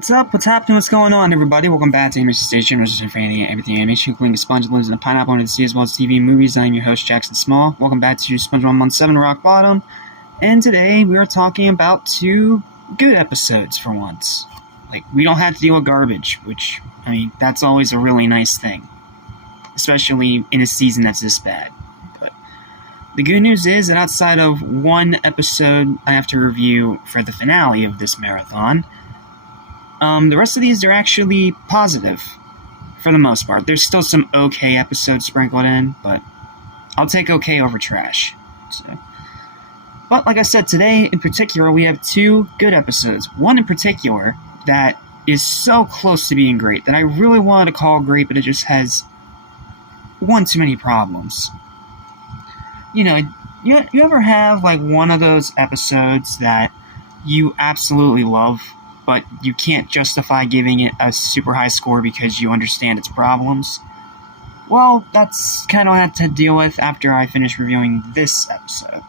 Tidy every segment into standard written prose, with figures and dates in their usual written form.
What's up? What's happening? What's going on, everybody? Welcome back to Animation Station, which is for anything and everything animation, including a sponge that lives in a pineapple under the sea, as well as TV and movies. I'm your host, Jackson Small. Welcome back to SpongeBob Month 7 Rock Bottom. And today we are talking about two good episodes for once. We don't have to deal with garbage, which, that's always a really nice thing. Especially in a season that's this bad. But the good news is that outside of one episode I have to review for the finale of this marathon, the rest of these are actually positive, for the most part. There's still some okay episodes sprinkled in, but I'll take okay over trash. But like I said, today in particular, we have two good episodes. One in particular that is so close to being great that I really wanted to call great, but it just has one too many problems. You ever have one of those episodes that you absolutely love, but you can't justify giving it a super high score because you understand its problems? Well, that's kind of what I had to deal with after I finished reviewing this episode.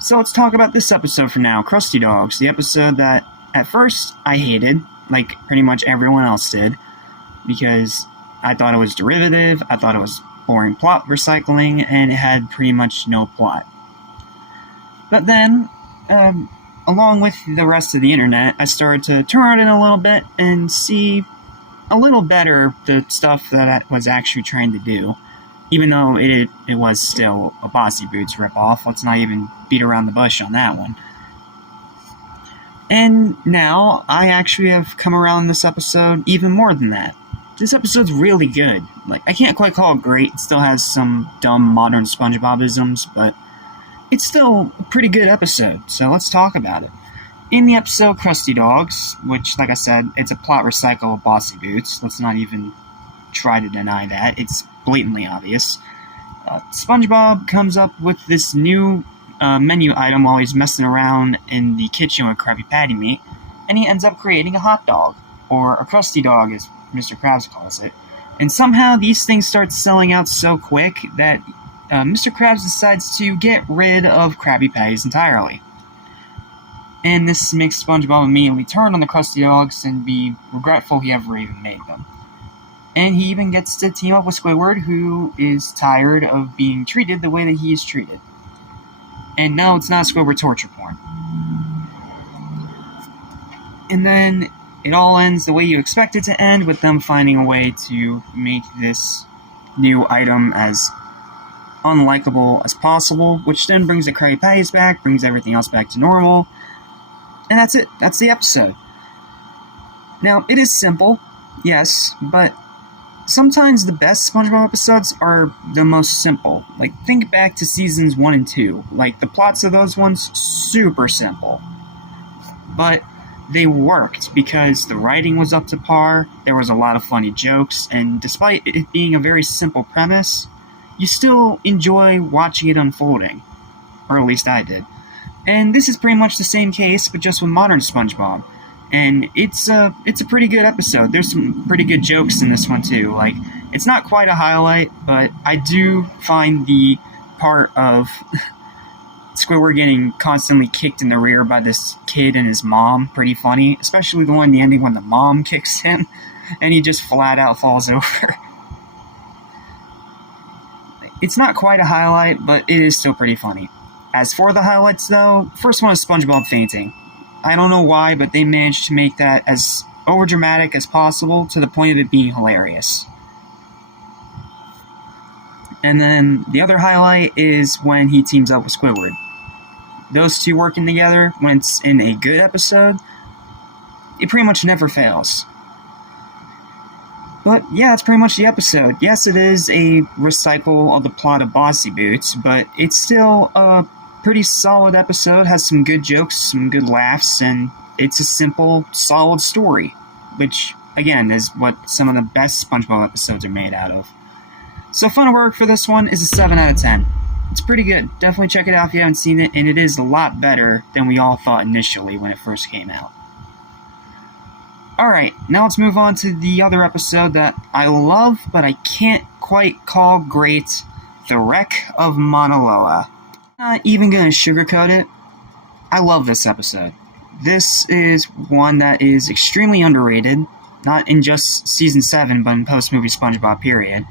So let's talk about this episode for now, Krusty Dogs, the episode that at first I hated, like pretty much everyone else did, because I thought it was derivative, I thought it was boring plot recycling, and it had pretty much no plot. But then, along with the rest of the internet, I started to turn it in a little bit and see a little better the stuff that I was actually trying to do. Even though it was still a Bossy Boots ripoff, let's not even beat around the bush on that one. And now, I actually have come around this episode even more than that. This episode's really good. I can't quite call it great, it still has some dumb modern SpongeBob-isms, but it's still a pretty good episode, so let's talk about it. In the episode Krusty Dogs, which, like I said, it's a plot recycle of Bossy Boots, let's not even try to deny that, it's blatantly obvious. SpongeBob comes up with this new menu item while he's messing around in the kitchen with Krabby Patty meat, and he ends up creating a hot dog, or a Krusty Dog as Mr. Krabs calls it. And somehow these things start selling out so quick that Mr. Krabs decides to get rid of Krabby Patties entirely. And this makes SpongeBob immediately turn on the Krusty Dogs and be regretful he ever even made them. And he even gets to team up with Squidward, who is tired of being treated the way that he is treated. And no, it's not Squidward torture porn. And then it all ends the way you expect it to end, with them finding a way to make this new item as unlikable as possible, which then brings the Krabby Patties back, brings everything else back to normal, and that's it. That's the episode. Now, it is simple, yes, but sometimes the best SpongeBob episodes are the most simple. Think back to seasons 1 and 2. The plots of those ones, super simple. But they worked because the writing was up to par, there was a lot of funny jokes, and despite it being a very simple premise, you still enjoy watching it unfolding. Or at least I did. And this is pretty much the same case, but just with modern SpongeBob. And it's a pretty good episode. There's some pretty good jokes in this one too. It's not quite a highlight, but I do find the part of Squidward getting constantly kicked in the rear by this kid and his mom pretty funny, especially the one in the ending when the mom kicks him and he just flat out falls over. It's not quite a highlight, but it is still pretty funny. As for the highlights though, first one is SpongeBob fainting. I don't know why, but they managed to make that as overdramatic as possible to the point of it being hilarious. And then the other highlight is when he teams up with Squidward. Those two working together, when it's in a good episode, it pretty much never fails. But yeah, that's pretty much the episode. Yes, it is a recycle of the plot of Bossy Boots, but it's still a pretty solid episode, has some good jokes, some good laughs, and it's a simple, solid story, which, again, is what some of the best SpongeBob episodes are made out of. So fun work for this one is a 7 out of 10. It's pretty good. Definitely check it out if you haven't seen it, and it is a lot better than we all thought initially when it first came out. Alright, now let's move on to the other episode that I love, but I can't quite call great, The Wreck of Mauna. Not even gonna sugarcoat it. I love this episode. this is one that is extremely underrated, not in just Season 7, but in post-movie SpongeBob period.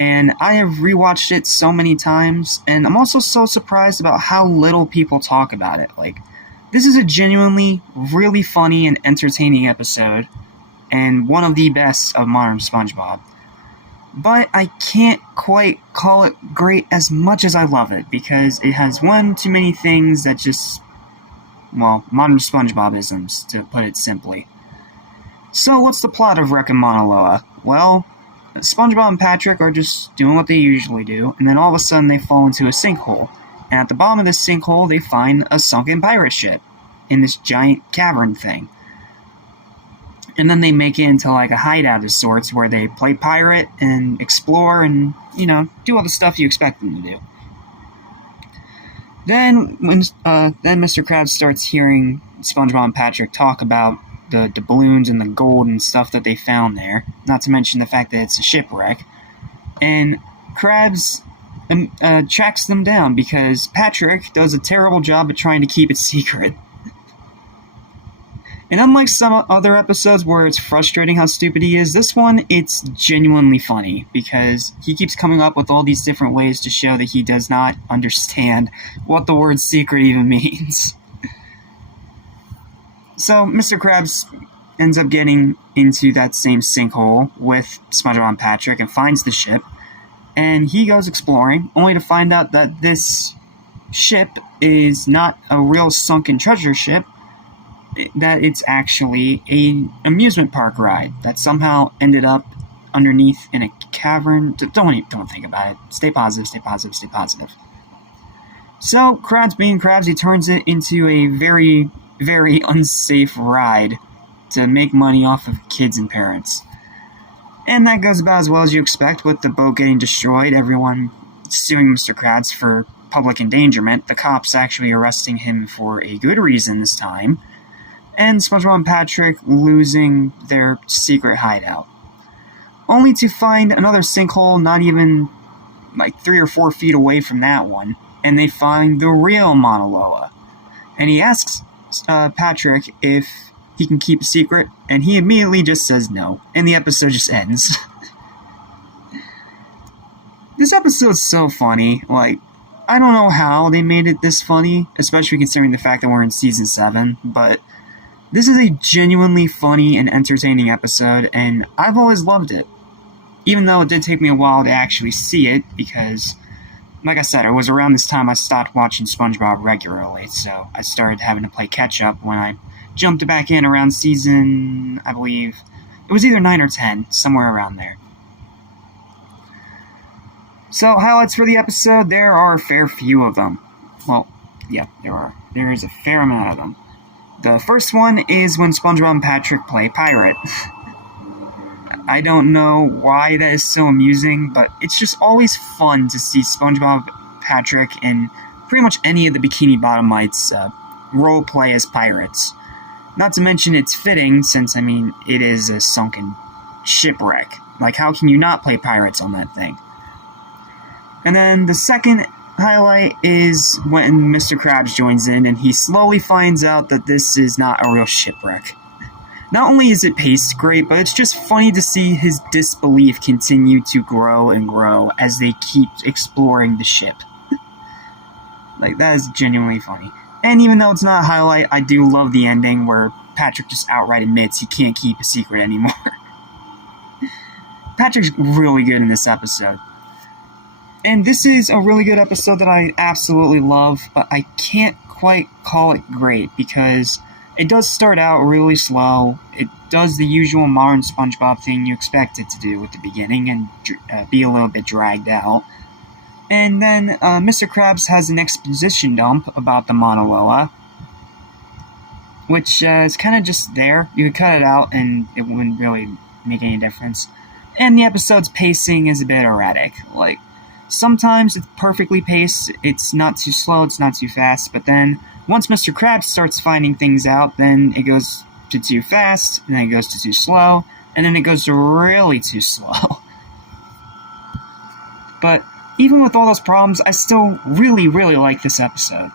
And I have rewatched it so many times, and I'm also so surprised about how little people talk about it. Like, this is a genuinely really funny and entertaining episode, and one of the best of modern SpongeBob. But I can't quite call it great as much as I love it, because it has one too many things that just, well, modern SpongeBob-isms, to put it simply. So what's the plot of Wreck-It Mauna? Well, SpongeBob and Patrick are just doing what they usually do, and then all of a sudden they fall into a sinkhole. And at the bottom of this sinkhole, they find a sunken pirate ship in this giant cavern thing. And then they make it into like a hideout of sorts where they play pirate and explore and, do all the stuff you expect them to do. Then Mr. Krabs starts hearing SpongeBob and Patrick talk about the balloons and the gold and stuff that they found there, not to mention the fact that it's a shipwreck. And Krabs tracks them down because Patrick does a terrible job at trying to keep it secret. And unlike some other episodes where it's frustrating how stupid he is, this one, it's genuinely funny, because he keeps coming up with all these different ways to show that he does not understand what the word secret even means. So, Mr. Krabs ends up getting into that same sinkhole with SpongeBob and Patrick and finds the ship, and he goes exploring, only to find out that this ship is not a real sunken treasure ship, that it's actually an amusement park ride that somehow ended up underneath in a cavern. Don't think about it. Stay positive, stay positive, stay positive. So, Krabs being Krabs, he turns it into a very, very unsafe ride to make money off of kids and parents. And that goes about as well as you expect, with the boat getting destroyed, everyone suing Mr. Krabs for public endangerment, the cops actually arresting him for a good reason this time, and SpongeBob and Patrick losing their secret hideout. Only to find another sinkhole not even like 3 or 4 feet away from that one, and they find the real Mauna. And he asks Patrick if he can keep a secret, and he immediately just says no, and the episode just ends. This episode's so funny, like, I don't know how they made it this funny, especially considering the fact that we're in Season 7, but this is a genuinely funny and entertaining episode, and I've always loved it. Even though it did take me a while to actually see it, because, like I said, it was around this time I stopped watching SpongeBob regularly, so I started having to play catch-up when I jumped back in around season, I believe, it was either 9 or 10, somewhere around there. So, highlights for the episode, there are a fair few of them. Well, yeah, there are. There is a fair amount of them. The first one is when SpongeBob and Patrick play pirate. I don't know why that is so amusing, but it's just always fun to see SpongeBob, Patrick, and pretty much any of the Bikini Bottomites role play as pirates. Not to mention it's fitting, since, it is a sunken shipwreck. Like, how can you not play pirates on that thing? And then the second highlight is when Mr. Krabs joins in and he slowly finds out that this is not a real shipwreck. Not only is it paced great, but it's just funny to see his disbelief continue to grow and grow as they keep exploring the ship. Like, that is genuinely funny. And even though it's not a highlight, I do love the ending where Patrick just outright admits he can't keep a secret anymore. Patrick's really good in this episode. And this is a really good episode that I absolutely love, but I can't quite call it great because it does start out really slow. It does the usual modern SpongeBob thing you expect it to do at the beginning and be a little bit dragged out. And then Mr. Krabs has an exposition dump about the Mauna, which is kind of just there. You could cut it out and it wouldn't really make any difference. And the episode's pacing is a bit erratic. Like, sometimes it's perfectly paced, it's not too slow, it's not too fast, but then once Mr. Krabs starts finding things out, then it goes to too fast, and then it goes to too slow, and then it goes to really too slow. But even with all those problems, I still really, really like this episode.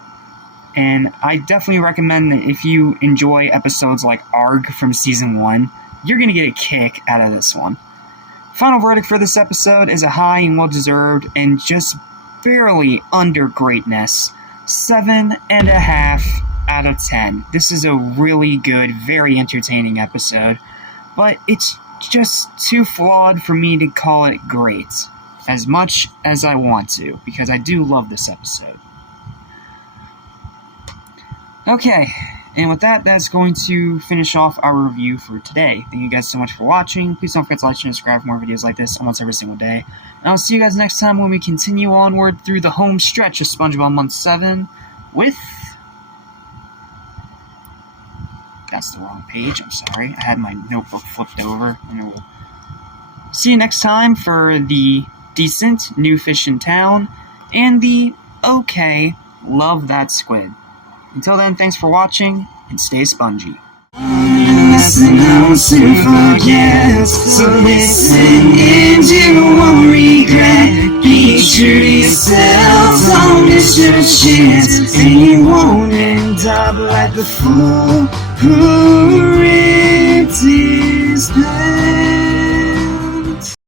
And I definitely recommend that if you enjoy episodes like ARG from Season 1, you're going to get a kick out of this one. Final verdict for this episode is a high and well-deserved and just barely under greatness. 7.5 out of 10. This is a really good, very entertaining episode, but it's just too flawed for me to call it great, as much as I want to, because I do love this episode. Okay, and with that, that's going to finish off our review for today. Thank you guys so much for watching. Please don't forget to like, share, and subscribe for more videos like this almost every single day. And I'll see you guys next time when we continue onward through the home stretch of SpongeBob Month 7 with... That's the wrong page, I'm sorry. I had my notebook flipped over. And we'll see you next time for the decent New Fish in Town and the okay Love That Squid. Until then, thanks for watching, and stay spongy. Lesson I'll soon forget, so listen and you won't regret. Be true to yourself, don't miss your chance, and you won't end up like the fool who ripped his pants.